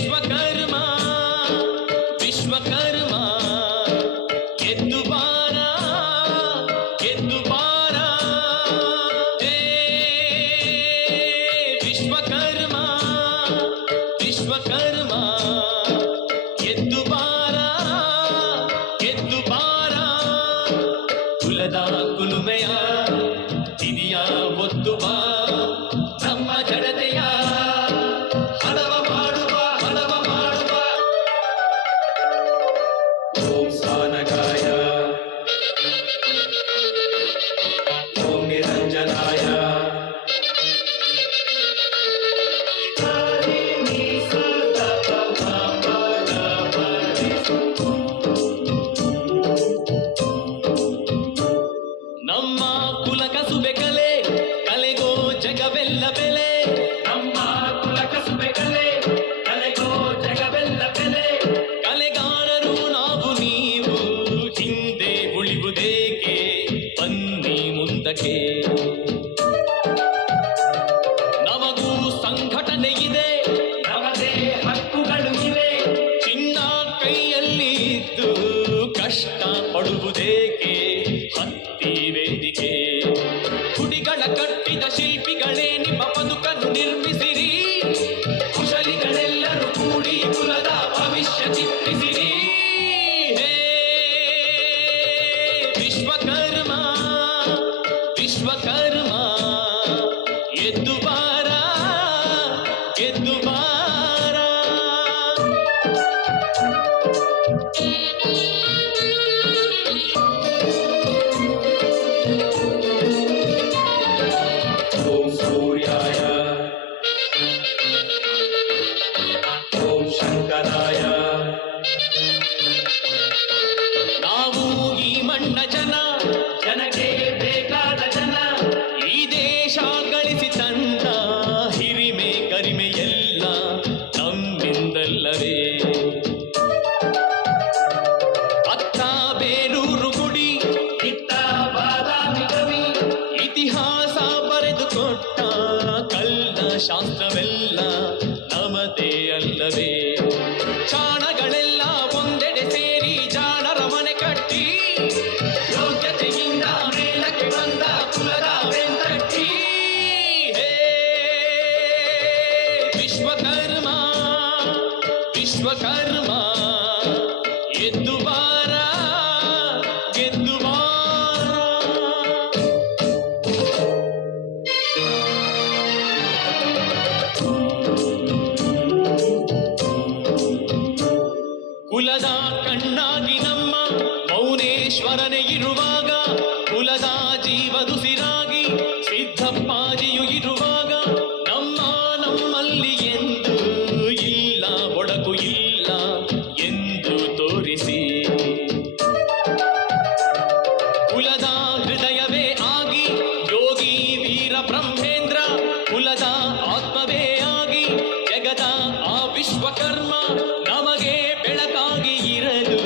ವಿಶ್ವಕರ್ಮ ವಿಶ್ವಕರ್ಮ ಎದ್ದು ಬಾರ ಎದ್ದು ಬಾರ ಹೇ ವಿಶ್ವಕರ್ಮ ವಿಶ್ವಕರ್ಮ ಎದ್ದು ಬಾರ ಎದ್ದು ಬಾರ ಕುಲದ ಕುಲುಮೆಯ ತಿರಿಯ ಒತ್ತು ಬಾ ನಮ್ಮ ಜಡತೆಯ ಹಡವ ಮಾಡುವ ಹಡವ ಮಾಡುವ ಓಂ ಸಾನಗಾಯ ಓಂ ನಿರಂಜನಾಯ ನಮ್ಮ ಕುಲ ಕಸುಬೆ ಕಲೆ ಕಲೆಗೋ ಜಗವೆಲ್ಲ ಬೆಲೆ ನಮ್ಮ ಕುಲ ಕಸುಬೆ ಕಲೆ ಕಲೆಗೋ ಜಗವೆಲ್ಲ ಬೆಲೆ ಕಲೆಗಾರರು ನಾವು ನೀವು ಹಿಂದೆ ಉಳಿವುದೇಕೆ ಬನ್ನಿ ಮುಂದಕ್ಕೆ ನಮಗೂ ಸಂಘಟನೆ ಇದೆ ನಮದೇ ಹಕ್ಕುಗಳು ಇವೆ ಚಿನ್ನ ಕೈಯಲ್ಲಿ ಇದ್ದು ಕಷ್ಟ ಪಡುವುದೇಕೆ ಹತ್ತಿ ವೇದಿಕೆ ಗುಡಿಗಳ ಕಟ್ಟಿದ ಶಿಲ್ಪಿಗಳೇ ನಿಮ್ಮ ಬದುಕನ್ನು ನಿರ್ಮಿಸಿರಿ ಕುಶಲಿಗಳೆಲ್ಲರೂ ಕೂಡಿ ಕುಲದ ಭವಿಷ್ಯ ಚಿತ್ರಿಸಿರಿ ಹೇ ವಿಶ್ವಕರ್ಮ ವಿಶ್ವಕರ್ಮ ಎದ್ದು ಬಾರ ಎದ್ದು ಬಾರ ಓಂ ಸೂರ್ಯಾಯ ಓಂ ಶಂಕರಾಯ ನಾವು ಈ ಮಣ್ಣ ಜನ ಜನಕ್ಕೆ ಬೇಕಾದ ಜನ ಈ ದೇಶ ಗಳಿಸಿ ತಂದ ಹಿರಿಮೆ ಕರಿಮೆ ಎಲ್ಲ ನಮ್ಮಿಂದಲ್ಲವೇ ಅತ್ತ ಬೇಲೂರು ಗುಡಿ ಇತ್ತ ಬಾದಾಮಿ ಕವಿ ಇತಿಹಾಸ ಬರೆದುಕೊಟ್ಟ ಕಲ್ಲ ಶಾಸ್ತ್ರವೆಲ್ಲ ನಮದೇ ಅಲ್ಲವೇ ಚಾಣಗಳೆಲ್ಲ ಒಂದೆಡೆ ಸೇರಿ ಜಾಣರ ಮನೆ ಕಟ್ಟಿ ಯೋಗ್ಯತೆಯಿಂದ ಮೇಲಕ್ಕೆ ಬಂದ ಕುಲದ ಬೆಂತಟ್ಟಿ ಹೇ ವಿಶ್ವಕರ್ಮ ವಿಶ್ವಕರ್ಮ ಎದ್ದು ಬಾರ ಗೆದ್ದು ಬಾರ ಕುಲದ ಕಣ್ಣಾಗಿ ನಮ್ಮ ಮೌನೇಶ್ವರನೇ ಇರುವಾಗ ಕುಲದ ಜೀವದುಸಿರಾಗಿ ಸಿದ್ದಪ್ಪಾಜಿಯು ಇರುವಾಗ ನಮ್ಮಲ್ಲಿ ಎಂದು ಇಲ್ಲ ಒಡಕು ಇಲ್ಲ ಎಂದು ತೋರಿಸಿ ಕುಲದ ಹೃದಯವೇ ಆಗಿ ಯೋಗಿ ವೀರ ಬ್ರಹ್ಮೇಂದ್ರ ಕುಲದ ಆತ್ಮವೇ ಆಗಿ ಜಗದ ಆ ವಿಶ್ವಕರ್ಮ ನಮಗೆ ಬೆಳಕಾಗಿ ಇರಲು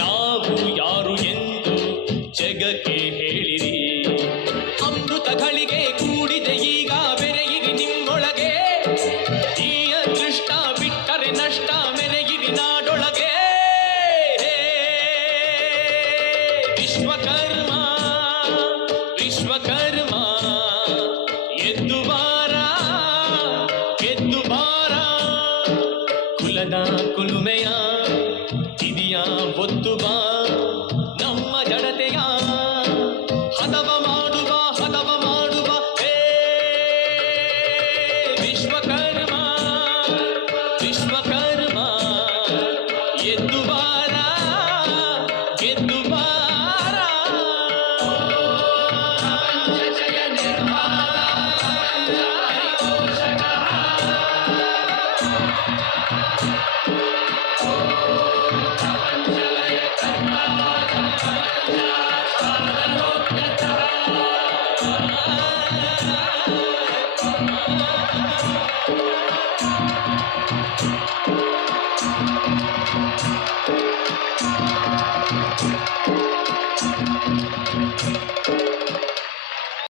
ನಾವು ಯಾರು ಎಂದು ಜಗಕ್ಕೆ ಹೇಳಿರಿ ಅಮೃತಗಳಿಗೆ ಕೂಡಿದೆ ಈಗ ಬೆರೆಯಿರಿ ನಿಮ್ಮೊಳಗೆ ಈ ಅದೃಷ್ಟ ಬಿಟ್ಟರೆ ನಷ್ಟ ಮೆರೆಯಿರಿ ನಾಡೊಳಗೆ ವಿಶ್ವಕರ್ಮ ವಿಶ್ವಕರ್ಮ ಎದ್ದು ಬಾರ ಎದ್ದು ಬಾರ ಕುಲದ ಕುಲುಮೆಯ ತಿದಿಯ ಒತ್ತು ಬಾ ನಮ್ಮ ಜಡತೆಯ ಹದವ ಮಾಡುವ ಹೇ ವಿಶ್ವಕರ್ಮ ವಿಶ್ವಕರ್ಮ ಎದ್ದು ಬಾರ ಎದ್ದು ಬಾರ ಜಯ ನಿರ್ಮಾಣ